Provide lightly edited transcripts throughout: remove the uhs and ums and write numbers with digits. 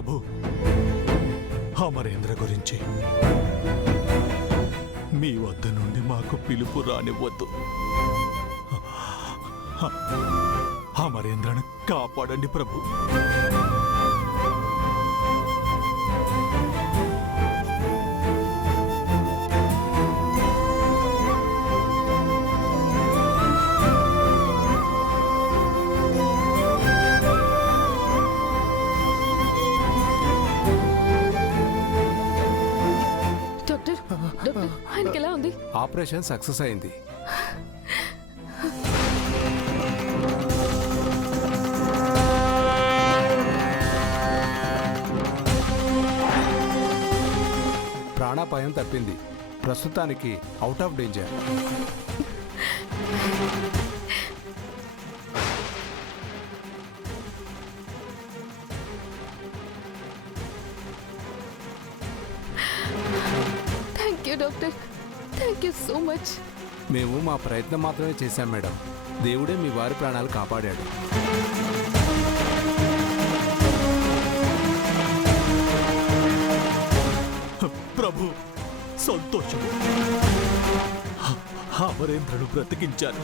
ప్రభు, అమరేంద్ర గురించి మీ వద్ద నుండి మాకు పిలుపు రానివ్వద్దు. అమరేంద్రను కాపాడండి ప్రభు. ఆయనకి ఎలా ఉంది? ఆపరేషన్ సక్సెస్ అయింది. ప్రాణాపాయం తప్పింది. ప్రస్తుతానికి out of danger. Doctor, thank you so much. మేము మా ప్రయత్నం మాత్రమే చేశాం మేడం. దేవుడే మీ వారి ప్రాణాలు కాపాడాడు. ప్రభు, సంతోషం. అమరేంద్రను బ్రతికించారు,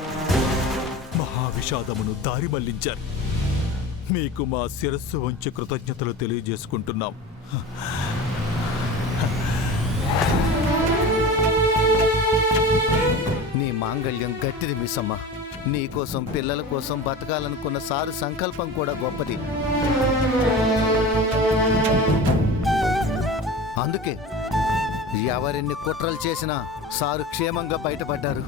మహావిషాదమును దారి మళ్లించారు. మీకు మా శిరస్సు వంచి కృతజ్ఞతలు తెలియజేసుకుంటున్నాం. నీ మాంగళ్యం గట్టిది మిస్సమ్మ. నీకోసం, పిల్లల కోసం బతకాలనుకున్న సారు సంకల్పం కూడా గొప్పది. అందుకే ఎవరెన్ని కుట్రలు చేసినా సారు క్షేమంగా బయటపడ్డారు.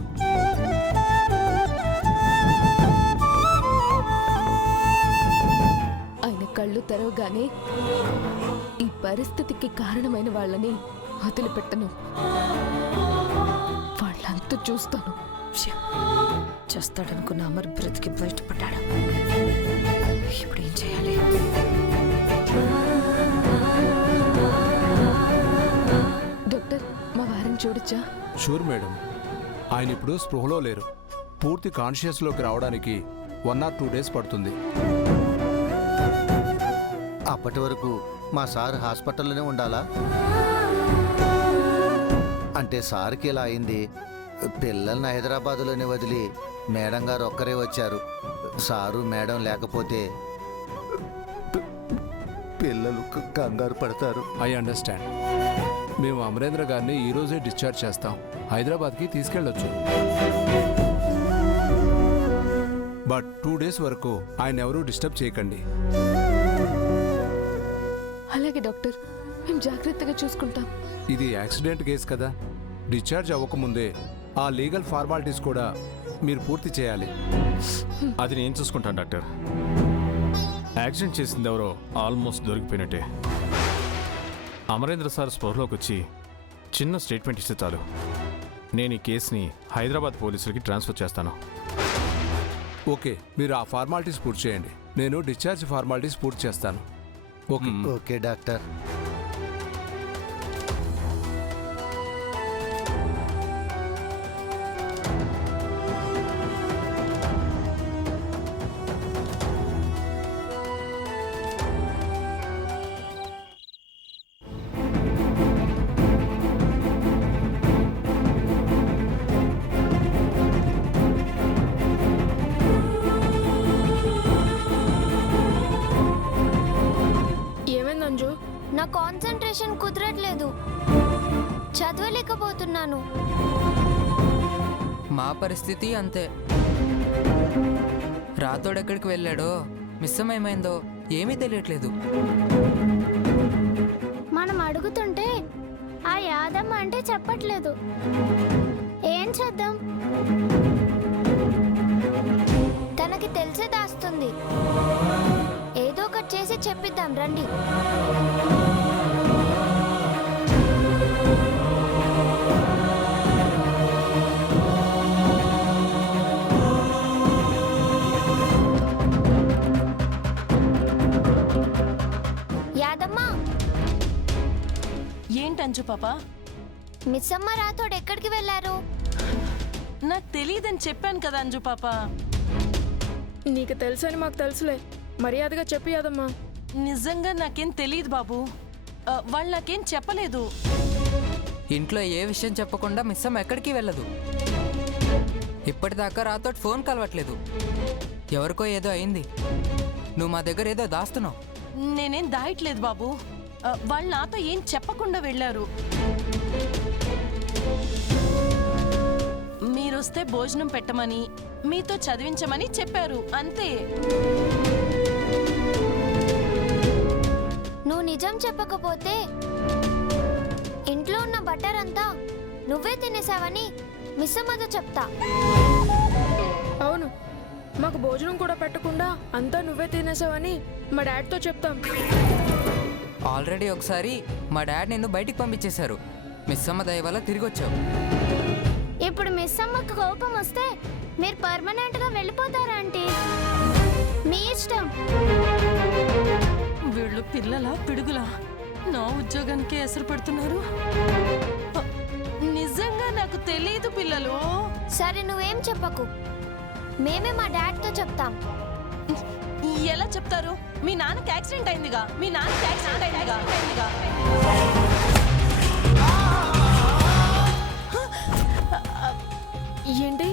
ఆయన కళ్ళు తెరవగానే ఈ పరిస్థితికి కారణమైన వాళ్ళని వదిలిపెట్టను. వాళ్ళంతా చూస్తాను. చేస్తాడనుకున్న అమర్ బ్రతికి బయటపడ్డాడు. ఇప్పుడు ఏం చేయాలి? డాక్టర్, మా వారిని చూడొచ్చా? Sure madam. ఆయన ఇప్పుడు స్పృహలో లేరు. పూర్తి కాన్షియస్లోకి రావడానికి 1 or 2 days పడుతుంది. అప్పటి వరకు మా సార్ హాస్పిటల్లోనే ఉండాలా? అంటే సార్కి ఇలా అయింది. పిల్లల్ని హైదరాబాదులోనే వదిలి మేడం గారు ఒక్కరే వచ్చారు. సారు మేడం లేకపోతే పిల్లలు కంగారు పడతారు. I understand. మేము అమరేంద్ర గారిని ఈరోజే డిశ్చార్జ్ చేస్తాం. హైదరాబాద్కి తీసుకెళ్ళొచ్చు. బట్ 2 days వరకు ఆయన ఎవరూ డిస్టర్బ్ చేయకండి. అలాగే డాక్టర్, మేము జాగ్రత్తగా చూసుకుంటాం. ఇది యాక్సిడెంట్ కేసు కదా. డిశ్చార్జ్ అవ్వకముందే ఆ లీగల్ ఫార్మాలిటీస్ కూడా మీరు పూర్తి చేయాలి. అది నేను చూసుకుంటాను డాక్టర్. యాక్సిడెంట్ చేసింది ఎవరో ఆల్మోస్ట్ దొరికిపోయినట్టే. అమరేంద్ర సార్ స్పృహలోకి వచ్చి చిన్న స్టేట్మెంట్ ఇస్తే చాలు. నేను ఈ కేసుని హైదరాబాద్ పోలీసులకి ట్రాన్స్ఫర్ చేస్తాను. ఓకే, మీరు ఆ ఫార్మాలిటీస్ పూర్తి చేయండి. నేను డిశ్చార్జ్ ఫార్మాలిటీస్ పూర్తి చేస్తాను. ఓకే. Okay doctor. నా కాన్సంట్రేషన్ కుదరట్లేదు, చదవలేకపోతున్నాను. మా పరిస్థితి అంతే. రాతోడెక్కడికి వెళ్ళాడో, మిస్సం ఏమైందో ఏమీ తెలియట్లేదు. మనం అడుగుతుంటే ఆ యాదమ్మ అంటే చెప్పట్లేదు. ఏం చేద్దాం? తనకి తెలిసే దాస్తుంది. ఏదో ఒకటి చేసి చెప్పిద్దాం రండి. యాదమ్మ, ఏంటంజు పాపా? మిస్ అమ్మ రాతోడు ఎక్కడికి వెళ్ళారు? నాకు తెలియదని చెప్పాను కదా అంజు పాపా. నీకు తెలుసని మాకు తెలుసులే, మర్యాదగా చెప్పి యాదమ్మా. నిజంగా నాకేం తెలియదు బాబు. వాళ్ళు నాకేం చెప్పలేదు. ఇంట్లో ఏ విషయం చెప్పకుండా మిస్ అమ్మ ఎక్కడికి వెళ్ళదు. ఇప్పటిదాకా రాతో ఫోన్ కలవట్లేదు. ఎవరికో ఏదో అయింది. నువ్వు మా దగ్గర ఏదో దాస్తున్నావు. నేనేం దాయట్లేదు బాబు. వాళ్ళు నాతో ఏం చెప్పకుండా వెళ్ళారు. మీరొస్తే భోజనం పెట్టమని, మీతో చదివించమని చెప్పారు, అంతే. నువ్వు నిజం చెప్పకపోతే ఇంట్లో ఉన్న బట్టర్ అంతా నువ్వే తినేసావని మిస్ అమ్మతో చెప్తా. అవును, మాకు భోజనం కూడా పెట్టకుండా అంతా నువ్వే తినేసావని మా డాడీతో చెప్తాం. ఆల్రెడీ ఒకసారి మా డాడీ నిన్ను బయటికి పంపించేశారు. మిస్ అమ్మ దయ వల్ల తిరిగి వచ్చావు. ఇప్పుడు మిస్ అమ్మకు కోపం వస్తే మీరు పర్మనెంట్ గా వెళ్ళిపోతారా ఆంటీ? మీ ఇష్టం. వీళ్ళు పిల్లలా పిడుగులా నా ఉద్యోగానికి ఎసరు పడుతున్నారు. నిజంగా నాకు తెలియదు పిల్లలు. సరే నువ్వేం చెప్పకు, మేమే మా డాడీతో చెప్తాం. ఎలా చెప్తారు? మీ నాన్నకి యాక్సిడెంట్ అయిందిగా. మీ నాన్నకి యాక్సిడెంట్ అయిందిగా. ఏంటి,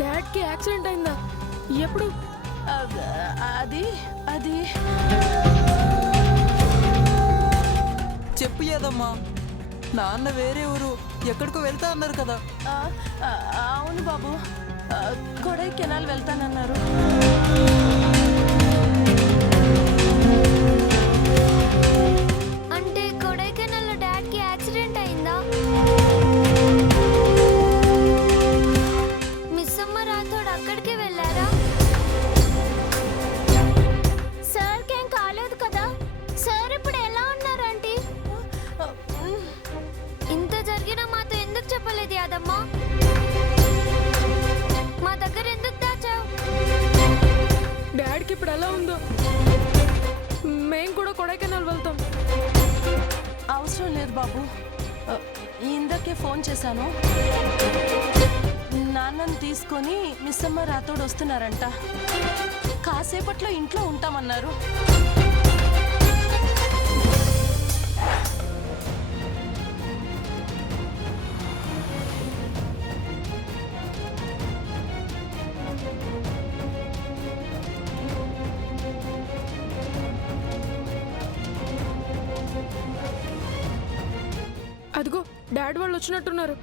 డాడ్కి యాక్సిడెంట్ అయిందా? ఎప్పుడు? అది అది చెప్పు ఏదమ్మా. నాన్న వేరే ఊరు ఎక్కడికో వెళ్తా అన్నారు కదా. అవును బాబు, కొడైకెనాల్ వెళ్తానన్నారు. అంటే కొడైకెనాల్లో డాడ్కి యాక్సిడెంట్ అయిందా? మిస్ అమ్మ రాథోడ్ అక్కడికి వెళ్ళారా? సార్కి ఏం కాలేదు కదా? సార్ ఇప్పుడు ఎలా ఉన్నారు ఆంటీ? ఇంత జరిగినా మాతో ఎందుకు చెప్పలేదు యాదమ్మ? మా దగ్గర ఎందుకు దాచావు? డాడ్కి ఇప్పుడు ఎలా ఉందో? మేము కూడా కొడైకెనాల్ వెళ్తాం. అవసరం లేదు బాబు. ఇందాకే ఫోన్ చేశాను. నాన్నని తీసుకొని మిస్ అమ్మ రాథోడ్ వస్తున్నారంట. కాసేపట్లో ఇంట్లో ఉంటామన్నారు. అదిగో డాడ్ వాళ్ళు వచ్చినట్టున్నారు.